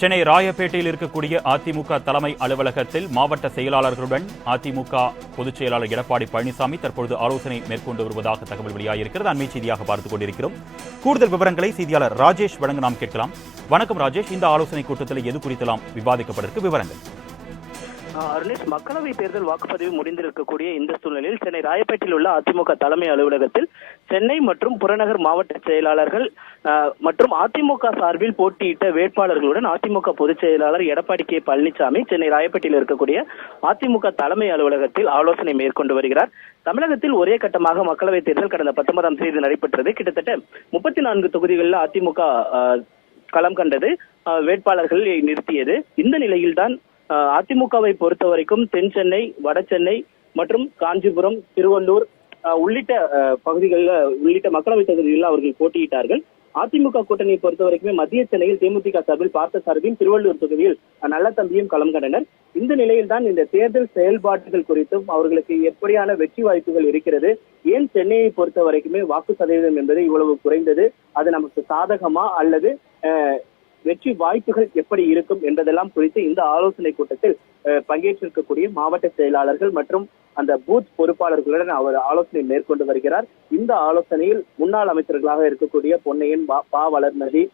சென்னை ராயப்பேட்டையில் இருக்கக்கூடிய அதிமுக தலைமை அலுவலகத்தில் மாவட்ட செயலாளர்களுடன் அதிமுக பொதுச் செயலாளர் எடப்பாடி பழனிசாமி தற்பொழுது ஆலோசனை மேற்கொண்டு வருவதாக தகவல் வெளியாகியிருக்கிறது. அண்மை செய்தியாக பார்த்துக் கொண்டிருக்கிறோம். கூடுதல் விவரங்களை செய்தியாளர் ராஜேஷ் வழங்க நாம் கேட்கலாம். வணக்கம் ராஜேஷ், இந்த ஆலோசனை கூட்டத்தில் எது குறித்தெல்லாம் விவாதிக்கப்பட்டிருக்கு, விவரங்கள்? அருணேஷ், மக்களவை தேர்தல் வாக்குப்பதிவு முடிந்திருக்கக்கூடிய இந்த சூழ்நிலையில் சென்னை ராயப்பேட்டையில் உள்ள அதிமுக தலைமை அலுவலகத்தில் சென்னை மற்றும் புறநகர் மாவட்ட செயலாளர்கள் மற்றும் அதிமுக சார்பில் போட்டியிட்ட வேட்பாளர்களுடன் அதிமுக பொதுச் செயலாளர் எடப்பாடி கே பழனிசாமி சென்னை ராயப்பேட்டையில் இருக்கக்கூடிய அதிமுக தலைமை அலுவலகத்தில் ஆலோசனை மேற்கொண்டு வருகிறார். தமிழகத்தில் ஒரே கட்டமாக மக்களவை தேர்தல் கடந்த 19ஆம் தேதி நடைபெற்றது. கிட்டத்தட்ட 34 தொகுதிகளில் அதிமுக களம் கண்டது, வேட்பாளர்களை நிறுத்தியது. இந்த நிலையில்தான் அதிமுகவை பொறுத்த வரைக்கும் தென் சென்னை, வட சென்னை மற்றும் காஞ்சிபுரம், திருவள்ளூர் உள்ளிட்ட பகுதிகளில் உள்ளிட்ட மக்களவை தொகுதிகளில் அவர்கள் போட்டியிட்டார்கள். அதிமுக கூட்டணியை பொறுத்த வரைக்குமே மத்திய சென்னையில் தேமுதிக சார்பில் பார்த்த சார்பில் திருவள்ளூர் தொகுதியில் நல்ல தம்பியும் களம் கண்டனர். இந்த நிலையில் தான் இந்த தேர்தல் செயல்பாடுகள் குறித்தும் அவர்களுக்கு எப்படியான வெற்றி வாய்ப்புகள் இருக்கிறது, ஏன் சென்னையை பொறுத்த வரைக்குமே வாக்கு சதவீதம் என்பது இவ்வளவு குறைந்தது, அது நமக்கு சாதகமா அல்லது வெற்றி வாய்ப்புகள் எப்படி இருக்கும் என்பதெல்லாம் குறித்து இந்த ஆலோசனை கூட்டத்தில் பங்கேற்றிருக்கக்கூடிய மாவட்ட செயலாளர்கள் மற்றும் அந்த பூத் பொறுப்பாளர்களுடன் அவர் ஆலோசனை மேற்கொண்டு வருகிறார். இந்த ஆலோசனையில் முன்னாள் அமைச்சர்களாக இருக்கக்கூடிய பொன்னையன், பா வளர்மதி,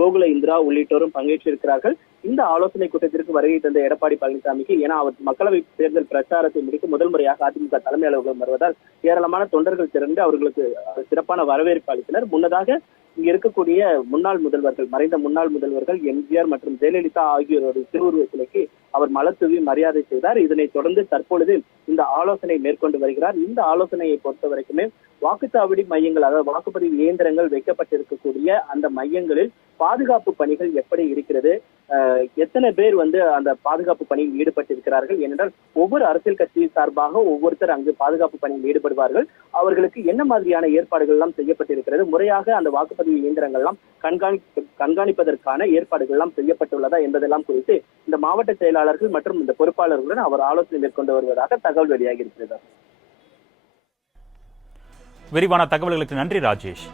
கோகுல இந்திரா உள்ளிட்டோரும் பங்கேற்றிருக்கிறார்கள். இந்த ஆலோசனை கூட்டத்திற்கு வருகை தந்த எடப்பாடி பழனிசாமிக்கு, ஏன்னா அவர் மக்களவை தேர்தல் பிரச்சாரத்தை முடித்து முதல் முறையாக அதிமுக தலைமை அலுவலகம் வருவதால் ஏராளமான தொண்டர்கள் திரண்டு அவர்களுக்கு சிறப்பான வரவேற்பு அளித்தனர். முன்னதாக இங்க இருக்கக்கூடிய முன்னாள் முதல்வர்கள், மறைந்த முன்னாள் முதல்வர்கள் எம்ஜிஆர் மற்றும் ஜெயலலிதா ஆகியோருடைய திருவுருவ சிலைக்கு அவர் மலர் தூவி மரியாதை செய்தார். இதனைத் தொடர்ந்து தற்பொழுது இந்த ஆலோசனை மேற்கொண்டு வருகிறார். இந்த ஆலோசனையை பொறுத்த வரைக்குமே வாக்குச்சாவடி மையங்கள், அதாவது வாக்குப்பதிவு இயந்திரங்கள் வைக்கப்பட்டிருக்கக்கூடிய அந்த மையங்களில் பாதுகாப்பு பணிகள் எப்படி இருக்கிறது, எத்தனை பேர் அந்த பாதுகாப்பு பணியில் ஈடுபட்டிருக்கிறார்கள், ஏனென்றால் ஒவ்வொரு அரசியல் கட்சியின் சார்பாக ஒவ்வொருத்தர் அங்கு பாதுகாப்பு பணியில் ஈடுபடுவார்கள். அவர்களுக்கு என்ன மாதிரியான ஏற்பாடுகள் எல்லாம் செய்யப்பட்டிருக்கிறது, முறையாக அந்த வாக்குப்பதிவு இயந்திரங்கள் எல்லாம் கண்காணிப்பதற்கான ஏற்பாடுகள் எல்லாம் செய்யப்பட்டுள்ளதா என்பதெல்லாம் குறித்து இந்த மாவட்ட செயலாளர்கள் மற்றும் இந்த பொறுப்பாளர்களுடன் அவர் ஆலோசனை மேற்கொண்டு வருவதாக தகவல் வெளியாகி இருக்கிறது. விரிவான தகவல்களுக்கு நன்றி ராஜேஷ்.